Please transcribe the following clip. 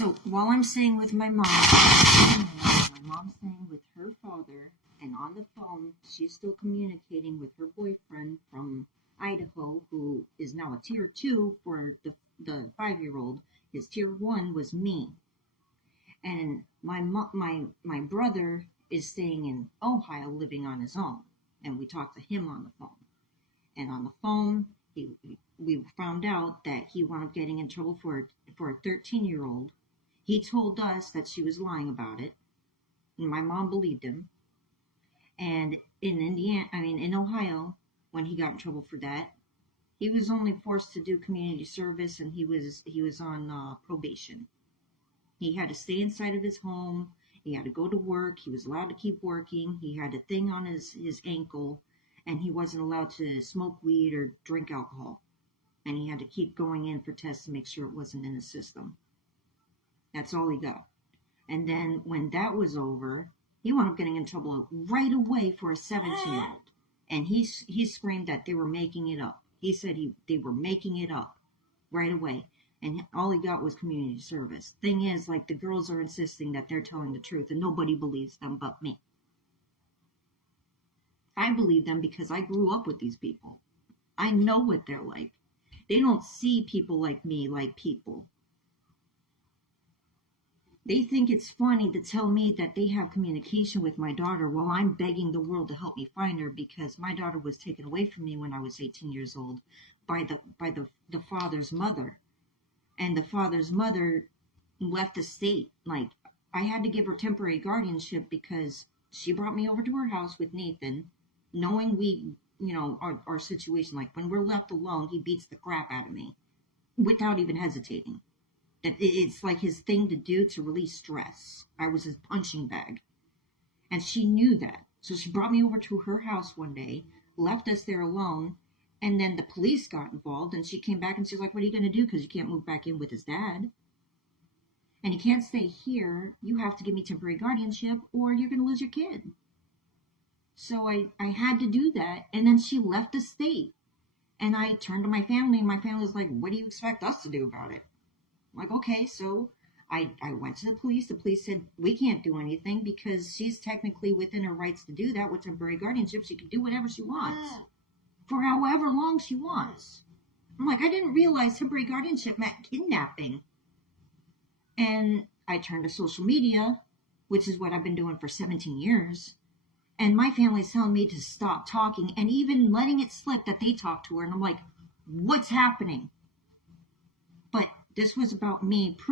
So while I'm staying with my mom, my mom's staying with her father, and on the phone, she's still communicating with her boyfriend from Idaho, who is now a tier 2 for the 5-year-old. His tier 1 was me. And my brother is staying in Ohio, living on his own. And we talked to him on the phone. And on the phone, we found out that he wound up getting in trouble for a 13-year-old. He told us that she was lying about it, and my mom believed him. And in Ohio, when he got in trouble for that, he was only forced to do community service, and he was on probation. He had to stay inside of his home. He had to go to work. He was allowed to keep working. He had a thing on his ankle, and he wasn't allowed to smoke weed or drink alcohol. And he had to keep going in for tests to make sure it wasn't in his system. That's all he got. And then when that was over, he wound up getting in trouble right away for a 17-year-old. And he screamed that they were making it up. He said they were making it up right away. And all he got was community service. Thing is, like, the girls are insisting that they're telling the truth, and nobody believes them but me. I believe them because I grew up with these people. I know what they're like. They don't see people like me like people. They think it's funny to tell me that they have communication with my daughter while I'm begging the world to help me find her, because my daughter was taken away from me when I was 18 years old by the father's mother. And the father's mother left the state. Like, I had to give her temporary guardianship because she brought me over to her house with Nathan, knowing our situation. Like, when we're left alone, he beats the crap out of me without even hesitating. It's like his thing to do to release stress. I was his punching bag. And she knew that. So she brought me over to her house one day, left us there alone, and then the police got involved, and she came back and she's like, what are you going to do? Because you can't move back in with his dad. And he can't stay here. You have to give me temporary guardianship or you're going to lose your kid. So I had to do that. And then she left the state. And I turned to my family, and my family was like, what do you expect us to do about it? I'm like, okay. So I went to the police. The police said, we can't do anything because she's technically within her rights to do that with temporary guardianship. She can do whatever she wants for however long she wants. I'm like, I didn't realize temporary guardianship meant kidnapping. And I turned to social media, which is what I've been doing for 17 years. And my family's telling me to stop talking and even letting it slip that they talked to her. And I'm like, what's happening? But this was about me proving